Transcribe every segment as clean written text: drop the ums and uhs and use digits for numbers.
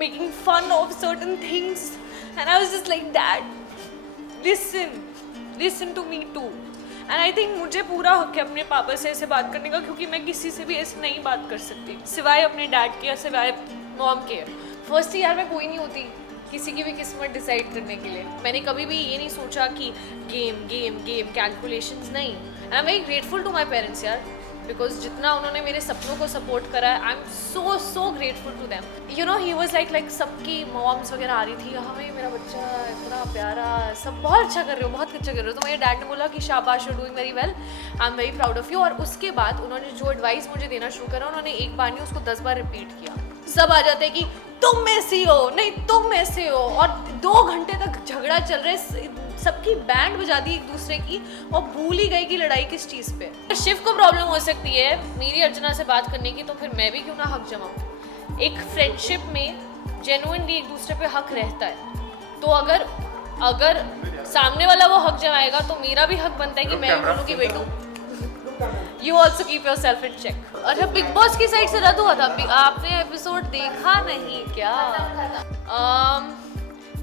making fun of certain things, and I was just like, Dad, listen to me too. And I think मुझे पूरा हक है अपने पापा से ऐसे बात करने का, क्योंकि मैं किसी से भी ऐसे नहीं बात कर सकती सिवाय अपने डैड के या सिवाय मॉम के। फर्स्ट ईयर में कोई नहीं होती किसी की भी किस्मत डिसाइड करने के लिए। मैंने कभी भी ये नहीं सोचा कि गेम गेम गेम कैलकुलेशंस, नहीं। And I am very grateful to my parents यार, बिकॉज जितना उन्होंने मेरे सपनों को सपोर्ट करा है, I am so grateful to them. You know, he was like सबकी मॉम्स वगैरह आ रही थी, हमें मेरा बच्चा इतना प्यारा, सब बहुत अच्छा कर रहे हो, बहुत अच्छा कर रहे हो। तो मेरे डैड ने बोला कि शाबाश, you doing very well, I am very proud of you. और उसके बाद उन्होंने जो एडवाइस मुझे देना शुरू करा, उन्होंने एक बार नहीं उसको 10 बार रिपीट किया। सब आ जाते हैं कि तुम ऐसी हो, नहीं तुम ऐसे हो, और 2 घंटे तक झगड़ा चल रहे, सबकी बैंड बजा दी एक दूसरे की, और भूल ही गई कि लड़ाई किस चीज़ पे। शिव को प्रॉब्लम हो सकती है मेरी अर्चना से बात करने की, तो फिर मैं भी क्यों ना हक जमाऊँ। एक फ्रेंडशिप में जेन्युइनली एक दूसरे पे हक रहता है, तो अगर सामने वाला वो हक जमाएगा तो मेरा भी हक बनता है कि मैं बोलूँ कि बेटू you also keep yourself in check. अच्छा, बिग बॉस की साइड से रद्द हुआ था, आपने एपिसोड देखा नहीं क्या?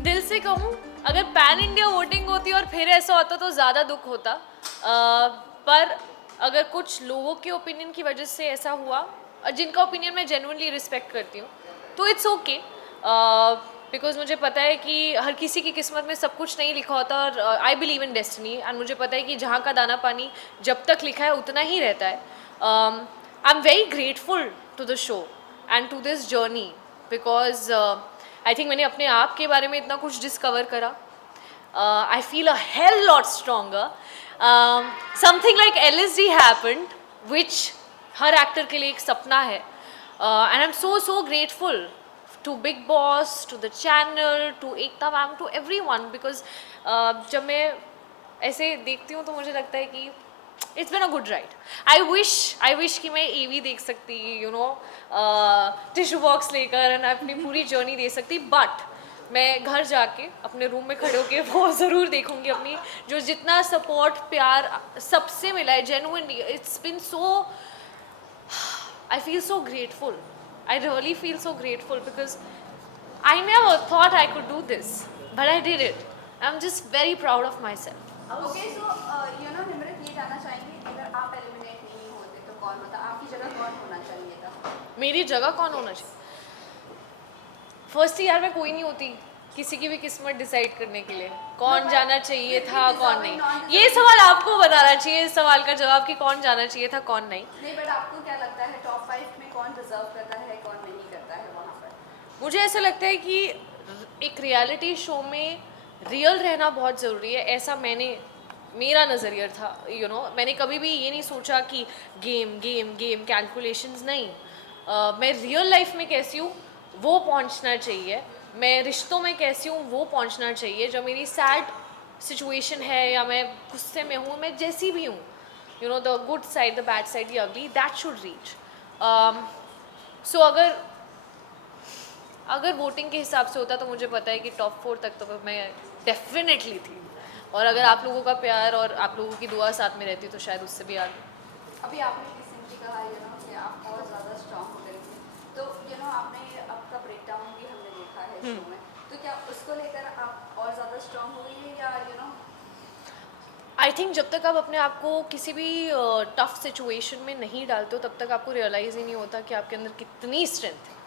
दिल से कहूँ, अगर पैन इंडिया वोटिंग होती और फिर ऐसा होता तो ज़्यादा दुख होता, पर अगर कुछ लोगों के ओपिनियन की वजह से ऐसा हुआ, जिनका ओपिनियन मैं जेन्युइनली रिस्पेक्ट करती हूँ, तो इट्स ओके। बिकॉज मुझे पता है कि हर किसी की किस्मत में सब कुछ नहीं लिखा होता, और I believe in destiny, and मुझे पता है कि जहाँ का दाना पानी जब तक लिखा है उतना ही रहता है। I am very grateful to the show and to this journey, because I think मैंने अपने आप के बारे में इतना कुछ डिस्कवर करा। I feel a hell lot stronger. Something like LSD happened, which her actor के लिए एक सपना है, and I'm so grateful to Big Boss, to the channel, to Ekta ma'am, to everyone, because जब मैं ऐसे देखती हूँ तो मुझे लगता है कि it's been a good ride. I wish कि मैं AV देख सकती, यू नो, टिश्यू बॉक्स लेकर, एंड अपनी पूरी जर्नी दे सकती, बट मैं घर जाके अपने रूम में खड़े होके वो ज़रूर देखूंगी अपनी, जो जितना सपोर्ट प्यार सबसे मिला है genuinely, it's been so, I feel so grateful, I really feel so grateful, because I never thought I could do this, but I did it. I am just very proud of my self. Okay, so you know Nimrat, ये जानना चाहेंगे, अगर आप eliminate नहीं होते तो कौन होता, आपकी जगह कौन होना चाहिए था? मेरी जगह कौन होना चाहिए? फर्स्ट ईयर में कोई नहीं होती किसी की भी किस्मत डिसाइड करने के लिए, कौन जाना चाहिए था कौन नहीं। ये सवाल आपको बताना चाहिए, इस सवाल का जवाब कि कौन जाना चाहिए था कौन नहीं। नहीं, बट आपको क्या लगता है टॉप 5 में कौन डिजर्व करता है, कौन नहीं करता है वहाँ पर? मुझे ऐसा लगता है कि एक रियलिटी शो में रियल रहना बहुत ज़रूरी है, ऐसा मेरा नज़रिया था। यू नो, मैंने कभी भी ये नहीं सोचा कि गेम गेम गेम कैलकुलेशंस, नहीं। मैं रियल लाइफ में कैसी हूँ वो पहुंचना चाहिए, मैं रिश्तों में कैसी हूँ वो पहुंचना चाहिए, जो मेरी सैड सिचुएशन है या मैं गुस्से में हूँ, मैं जैसी भी हूँ, you know, the good side, the bad side, the ugly, that should reach. So अगर वोटिंग के हिसाब से होता तो मुझे पता है कि टॉप 4 तक तो मैं डेफिनेटली थी, और अगर आप लोगों का प्यार और आप लोगों की दुआ साथ में रहती तो शायद उससे भी आगे। अभी आपने रिसेंटली कहा, यू नो, कि आप और ज़्यादा स्ट्रॉन्ग हो गई थी, तो यू नो आपने आपका ब्रेकडाउन भी हमने देखा है शो में, तो क्या उसको लेकर आप और ज़्यादा स्ट्रॉन्ग हो गई है, या यू नो? आई थिंक जब तक आप अपने आप को किसी भी टफ सिचुएशन में नहीं डालते हो तब तक आपको रियलाइज़ ही नहीं होता कि आपके अंदर कितनी स्ट्रेंथ है।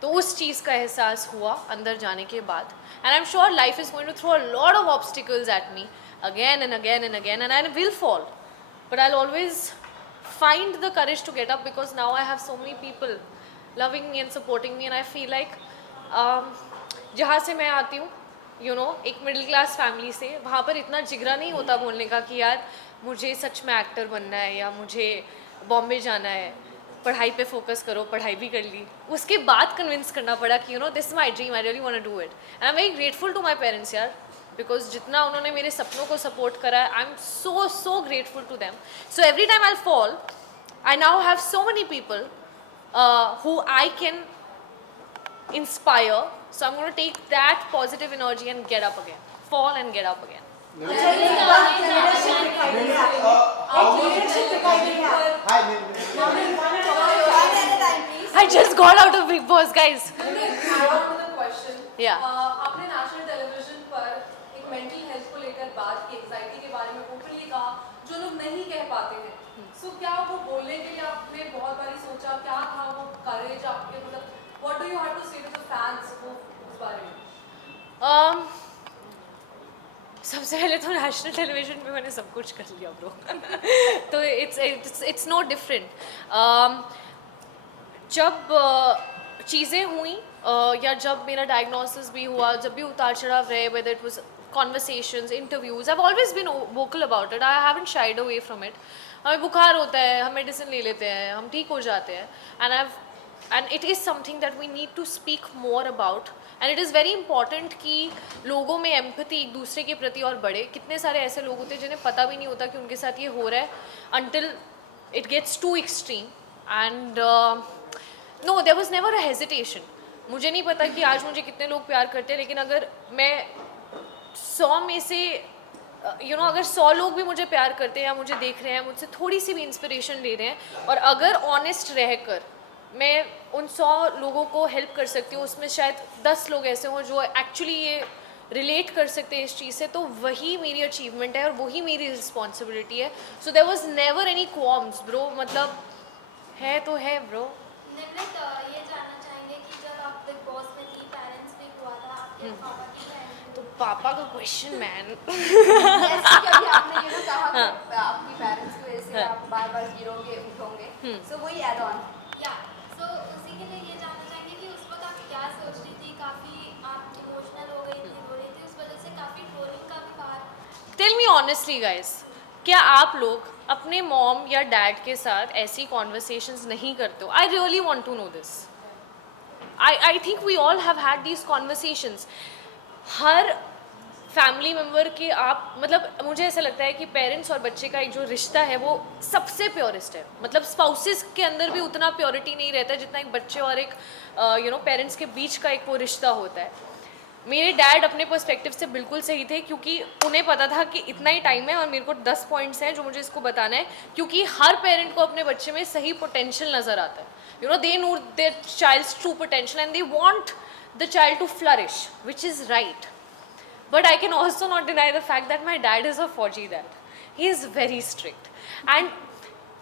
तो उस चीज़ का एहसास हुआ अंदर जाने के बाद, and I am sure life is going to throw a lot of obstacles at me again and again and again, and I will fall, but I will always find the courage to get up, because now I have so many people loving me and supporting me, and I feel like जहाँ से मैं आती हूँ, you no, एक middle class family से, वहाँ पर इतना जिगरा नहीं होता बोलने का कि यार मुझे सच में एक्टर बनना है या मुझे बॉम्बे जाना है, पढ़ाई पे फोकस करो, पढ़ाई भी कर ली, उसके बाद कन्विंस करना पड़ा कि you know this my dream, I really want to do it, and I am very grateful to my parents यार, बिकॉज जितना उन्होंने मेरे सपनों को सपोर्ट करा है, I am so grateful to them. So every time I fall, I now have so many people who I can inspire, so I'm going to take that positive energy and get up again, fall and get up again. I just got out of Big Boss, guys. Yeah. आपने national television पर एक mental health को लेकर बात की, anxiety के बारे में ओपनली कहा, जो लोग नहीं कह पाते हैं. सो क्या वो बोलने के लिए आपने बहुत बारी सोचा, क्या था वो करेज आपके, मतलब what do you have to say to the fans वो उस बारे में? सबसे पहले तो नेशनल टेलीविजन पे मैंने सब कुछ कर लिया ब्रो. तो इट्स नो डिफरेंट. जब चीज़ें हुई या जब मेरा डायग्नोसिस भी हुआ, जब भी उतार चढ़ाव रहे, whether it was conversations, interviews, I have always been vocal about it. I haven't shied away from it. हमें बुखार होता है, हम मेडिसिन ले लेते हैं, हम ठीक हो जाते हैं. And it is something that we need to speak more about. And it is very important कि लोगों में एम्पैथी एक दूसरे के प्रति और बढ़े. कितने सारे ऐसे लोग होते हैं जिन्हें पता भी नहीं होता कि उनके साथ ये हो रहा है until it gets too extreme. And no, there was never a hesitation. मुझे नहीं पता कि आज मुझे कितने लोग प्यार करते हैं, लेकिन अगर मैं 100 में से अगर 100 लोग भी मुझे प्यार करते हैं या मुझे देख रहे हैं, मुझसे थोड़ी सी भी इंस्पिरेशन ले रहे हैं, और अगर ऑनेस्ट रहकर मैं उन 100 लोगों को हेल्प कर सकती हूँ, उसमें शायद 10 लोग ऐसे हों जो एक्चुअली ये रिलेट कर सकते हैं इस चीज़ से, तो वही मेरी अचीवमेंट है और वही मेरी रिस्पॉन्सिबिलिटी है. So there was never any qualms bro. मतलब है तो है ब्रो. निमृत, ये जानना चाहेंगे कि जब आप बिग बॉस में थी, पेरेंट्स भी हुआ था, आपके पापा की बहन तो पापा का क्वेश्चन मैन. जैसे कि अभी आपने कहा कि आपकी पेरेंट्स की वजह से आप बार-बार गिरोगे उठोगे, सो वही ऐड ऑन. या सो उसी के लिए ये जानना चाहेंगे कि उस वक्त आप क्या सोच रही थी? काफ़ी आप इमोशनल हो गई थी, रो रही थी, उस वजह से काफ़ी ट्रोलिंग का भी बाहर. टेल मी ऑनेस्टली गाइस, क्या आप लोग अपने मॉम या डैड के साथ ऐसी कॉन्वर्सेशंस नहीं करते हो? I really want to know this. I think we all have had these conversations. हर फैमिली मेम्बर के आप, मतलब मुझे ऐसा लगता है कि पेरेंट्स और बच्चे का एक जो रिश्ता है वो सबसे प्योरेस्ट है. मतलब स्पाउसेस के अंदर भी उतना प्योरिटी नहीं रहता है जितना एक बच्चे और एक पेरेंट्स के बीच का एक वो रिश्ता होता है. मेरे डैड अपने पर्सपेक्टिव से बिल्कुल सही थे, क्योंकि उन्हें पता था कि इतना ही टाइम है और मेरे को 10 पॉइंट्स हैं जो मुझे इसको बताना है, क्योंकि हर पेरेंट को अपने बच्चे में सही पोटेंशियल नज़र आता है. They know their child's true potential and they want the child to flourish, which is right. But I can also not deny the fact that my dad is a Fauji dad. He is very strict. And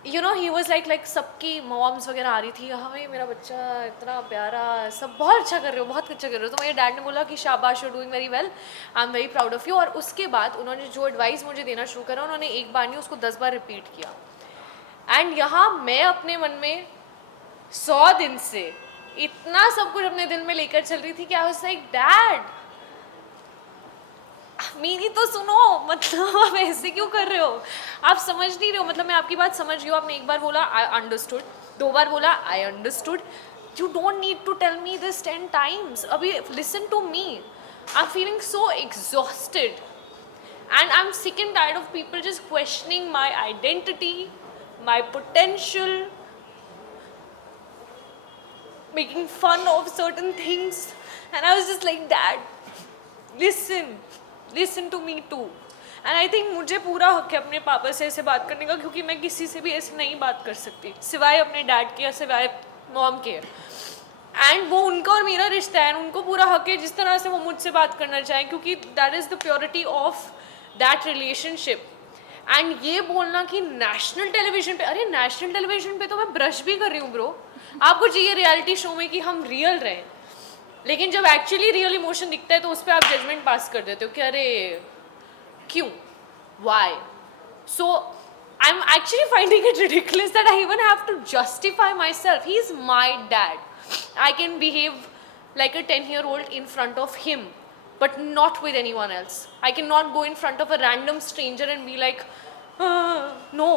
he was like सबकी moms वगैरह आ रही थी, हमें मेरा बच्चा इतना प्यारा, सब बहुत अच्छा कर रहे हो, बहुत अच्छा कर रहे हो. तो मेरे डैड ने बोला कि शाबाश, you doing very well, I am very proud of you. और उसके बाद उन्होंने जो एडवाइस मुझे देना शुरू करा, उन्होंने एक बार नहीं उसको 10 बार रिपीट किया. एंड यहाँ मैं अपने मन में 100 दिन से इतना सब कुछ अपने दिल में लेकर चल रही थी कि आई वाज लाइक, डैड मेरी तो सुनो, मतलब आप ऐसे क्यों कर रहे हो? आप समझ नहीं रहे हो. मतलब मैं आपकी बात समझ रही हूँ. आपने एक बार बोला आई अंडरस्टूड, 2 बार बोला I understood. You don't need to tell me this 10 times. अभी listen to me. I am feeling so exhausted and I am sick and tired of people just questioning my identity, my potential, making fun of certain things. And I was just like, Dad, listen to me too. And I think मुझे पूरा हक है अपने पापा से ऐसे बात करने का, क्योंकि मैं किसी से भी ऐसे नहीं बात कर सकती सिवाय अपने डैड के या सिवाय मॉम के. एंड वो उनका और मेरा रिश्ता है, उनको पूरा हक है जिस तरह से वो मुझसे बात करना चाहें, क्योंकि that is the purity of that relationship. And ये बोलना कि नेशनल टेलीविजन पे, अरे नेशनल टेलीविजन पे तो मैं ब्रश भी कर रही हूँ ब्रो. आपको चाहिए रियलिटी शो में कि हम रियल रहें, लेकिन जब एक्चुअली रियल इमोशन दिखता है तो उस पर आप जजमेंट पास कर देते हो कि अरे क्यों, why. So I am actually finding it ridiculous that I even have to justify myself. He is my dad. I can behave like a 10-year-old in front of him, but not with anyone else. I cannot go in front of a random stranger and be like, no.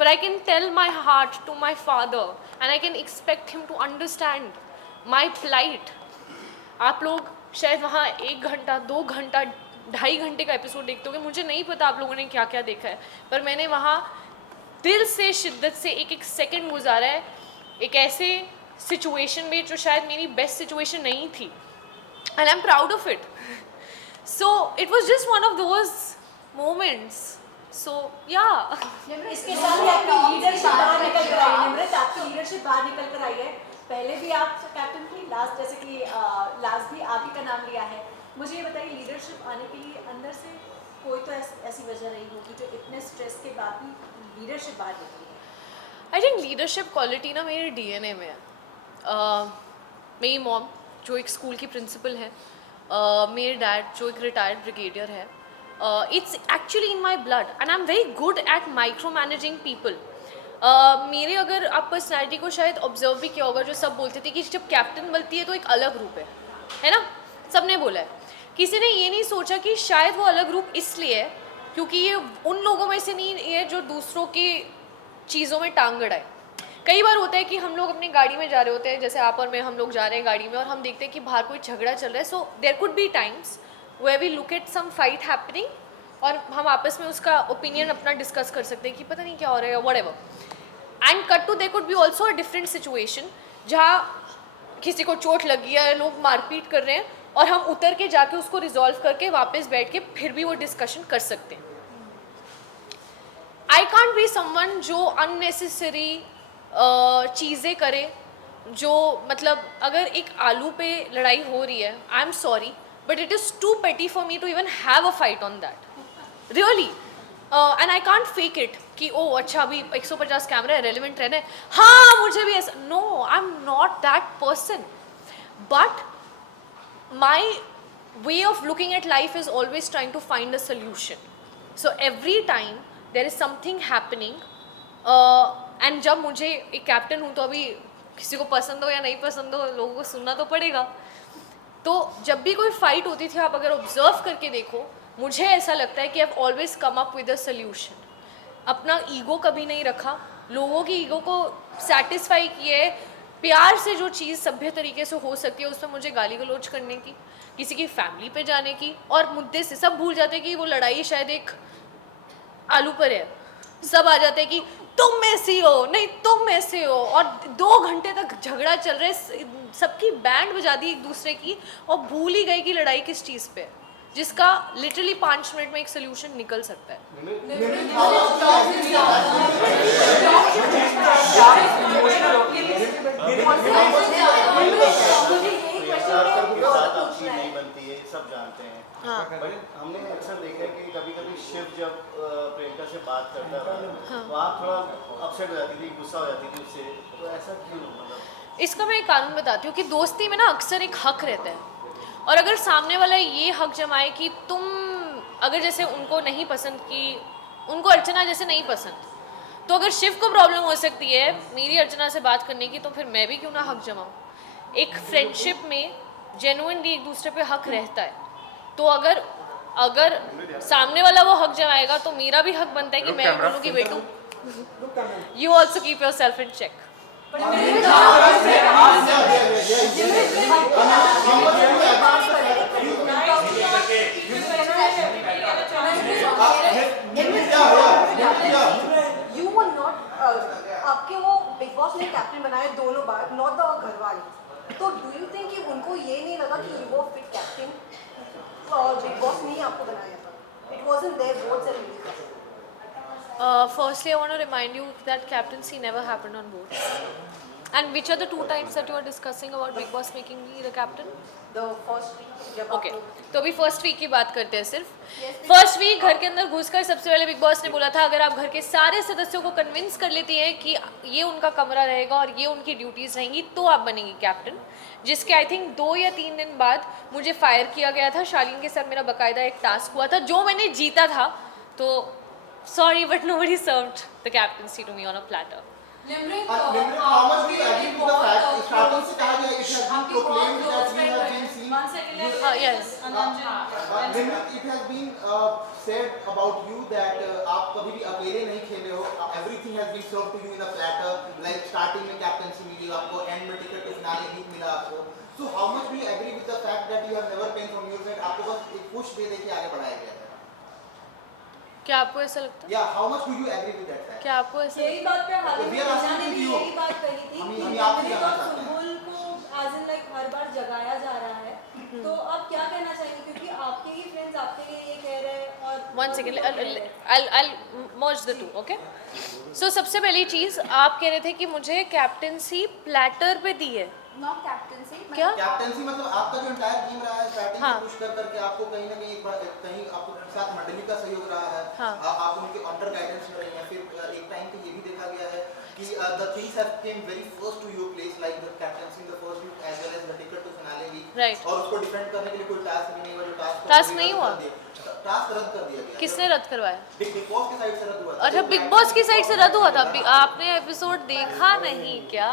But I can tell my heart to my father and I can expect him to understand my plight. आप लोग शायद वहाँ 1 घंटा 2 घंटा 2.5 घंटे का episode देखते होगे. मुझे नहीं पता आप लोगों ने क्या क्या देखा है, पर मैंने वहाँ दिल से शिद्दत से एक एक सेकंड गुजारा है, एक ऐसे सिचुएशन में जो शायद मेरी बेस्ट सिचुएशन नहीं थी. And I am proud of it. So it was just one of those moments. So या इसके साथ ही आपकी लीडरशिप बाहर निकल कर आई है. निमृत, आपकी लीडरशिप बाहर निकल कर आई है. पहले भी आप कैप्टन थी, लास्ट जैसे कि लास्ट भी आप ही का नाम लिया है। मुझे ये बताइए, लीडरशिप आने के लिए अंदर से कोई तो ऐसी वजह रही होगी जो इतने स्ट्रेस के बाद भी लीडरशिप बाहर निकली है। आई थिंक लीडरशिप क्वालिटी ना मेरे डीएनए में है। मेरी मॉम जो एक स्कूल की प्रिंसिपल है, मेरे डैड जो एक रिटायर्ड ब्रिगेडियर है, it's actually in my blood and I am very good at micro managing people. मेरे अगर आप पर्सनैलिटी को शायद ऑब्जर्व भी किया होगा, जो सब बोलते थे कि जब कैप्टन बनती है तो एक अलग रूप है ना, सबने बोला है। किसी ने ये नहीं सोचा कि शायद वो अलग रूप इसलिए है क्योंकि ये उन लोगों में से नहीं है जो दूसरों की चीज़ों में टांग अड़ाए। कई बार होता है कि हम लोग अपनी गाड़ी में जा रहे होते हैं, जैसे आप और मैं, हम लोग जा रहे हैं गाड़ी में और हम देखते हैं कि बाहर कोई झगड़ा चल रहा है। So there could be times where we look at some fight happening और हम आपस में उसका ओपिनियन अपना डिस्कस कर सकते हैं कि पता नहीं क्या हो रहा है, whatever. And cut to there could be also a different situation जहाँ किसी को चोट लगी है, लोग मारपीट कर रहे हैं और हम उतर के जाके उसको रिजॉल्व करके वापस बैठ के फिर भी वो डिस्कशन कर सकते हैं। आई कांट बी समवन जो अननेसेसरी चीज़ें करे, जो मतलब अगर एक आलू पे लड़ाई हो रही है, I am sorry but it is too petty for me to even have a fight on that really. And I can't fake it कि ओ अच्छा अभी 150 कैमरा है, रेलिवेंट रहना है, हाँ मुझे भी ऐसा। No, I am not that person, but my way of looking at life is always trying to find a solution. So every time there is something happening and जब मुझे एक कैप्टन हूँ तो अभी किसी को पसंद हो या नहीं पसंद हो लोगों को सुनना तो पड़ेगा। तो जब भी कोई फाइट होती थी, आप अगर ऑब्जर्व करके देखो, मुझे ऐसा लगता है कि आई have always come up with a solution. अपना ईगो कभी नहीं रखा, लोगों की ईगो को सेटिस्फाई किए, प्यार से जो चीज़ सभ्य तरीके से हो सकती है उसमें मुझे गाली गलौज करने की, किसी की फैमिली पे जाने की, और मुद्दे से सब भूल जाते कि वो लड़ाई शायद एक आलू पर है। सब आ जाते हैं कि तुम ऐसी हो, नहीं तुम ऐसे हो, और 2 घंटे तक झगड़ा चल रहा है, सबकी बैंड बजा दी एक दूसरे की और भूल ही गए कि लड़ाई किस चीज़ पे है, जिसका लिटरली 5 मिनट में एक सोल्यूशन निकल सकता है। नहीं बनती है, सब जानते हैं। हाँ। बट हमने अक्सर देखा है कि कभी कभी शिव जब प्रियंका से बात करता था तो आप थोड़ा अपसेट हो जाती थी, गुस्सा हो जाती थी उससे, तो ऐसा क्यों? मतलब इसका मैं एक कारण बताती हूँ कि दोस्ती में ना अक्सर एक हक रहता है, और अगर सामने वाला ये हक जमाए कि तुम अगर जैसे उनको नहीं पसंद, कि उनको अर्चना जैसे नहीं पसंद, तो अगर शिव को प्रॉब्लम हो सकती है मेरी अर्चना से बात करने की, तो फिर मैं भी क्यों ना हक जमाऊँ। एक फ्रेंडशिप में जेन्युइनली एक दूसरे पे हक रहता है, तो अगर सामने वाला वो हक जमाएगा तो मेरा भी हक बनता है कि मैं भी बोलूँ कि बेटू you also keep yourself in check. You were not आपके वो बिग बॉस ने कैप्टन बनाए दोनों बार, नॉट द घर वाले। तो डू यू थिंक कि उनको ये नहीं लगा कि यू वो फिट कैप्टन, और बिग बॉस ने ही आपको बनाया था? It wasn't there votes and willing. Firstly, I want to remind you that captaincy never happened on votes. And which are the 2 times that you are discussing about Big Boss making me the captain? The first week जब okay, तो अभी first week की बात करते हैं सिर्फ। First week घर के अंदर घुसकर सबसे पहले बिग बॉस ने बोला था अगर आप घर के सारे सदस्यों को कन्विंस कर लेती हैं कि ये उनका कमरा रहेगा और ये उनकी ड्यूटीज़ रहेंगी तो आप बनेंगी कैप्टन। जिसके आई थिंक 2 या 3 दिन बाद मुझे फायर किया गया था। शालीन के साथ मेरा बाकायदा एक टास्क हुआ था जो मैंने जीता था, तो sorry but nobody served the captaincy to me on a platter. Nimrit, how much we agree with the fact starting से कहा गया it has been proclaimed that we have been seen Yes. Nimrit, it has been said about you that आप कभी भी अकेले नहीं खेले हो, everything has been served to you in a platter, like starting में कैप्टनसी मिली आपको, end में टिकट फिनाले नहीं मिला आपको, so how much we agree with the fact that you have never been from your side, आपको बस एक push दे के आगे बढ़ाया गया था? क्या आपको ऐसा लगता है? Yeah, how much do you agree with that fact? क्या आपको ऐसा यही बात पे हाल We are asking ने भी you. यही बात कही थी हम कि आपसे निम्रित जानना और चाहते हैं। सुम्बुल को एज इन लाइक हर बार जगाया जा रहा है, तो आप क्या कहना चाहेंगे? क्योंकि आपके ही फ्रेंड्स आपके लिए ये कह रहे हैं और One second, I'll merge the two, okay. So सबसे पहली चीज़ आप कह रहे थे कि मुझे कैप्टेंसी प्लेटर पे दी है, नॉट कैप्टेंसी क्या? कैप्टेंसी मतलब आपका जो एंटायर टीम रहा है स्टार्टिंग हाँ। से पुश कर करके आपको कहीं ना कहीं एक बार कहीं आपको साथ मंडली का सहयोग रहा है, हाँ। आप उनके अंडर गाइडेंस में रही हैं। फिर एक टाइम पे ये भी देखा गया है कि the things have came very first to your place like the captaincy in the first week as well as the ticket to finale week, Right. और उसको डिफेंड करने के लिए कोई टास्क भी नहीं हुआ। जो टास्क नहीं हुआ? टास्क रद्द कर दिया गया। किसने रद्द करवाया? बिग बॉस की साइड से रद्द हुआ था। अच्छा, बिग बॉस की साइड से रद्द हुआ था। आपने एपिसोड देखा नहीं क्या?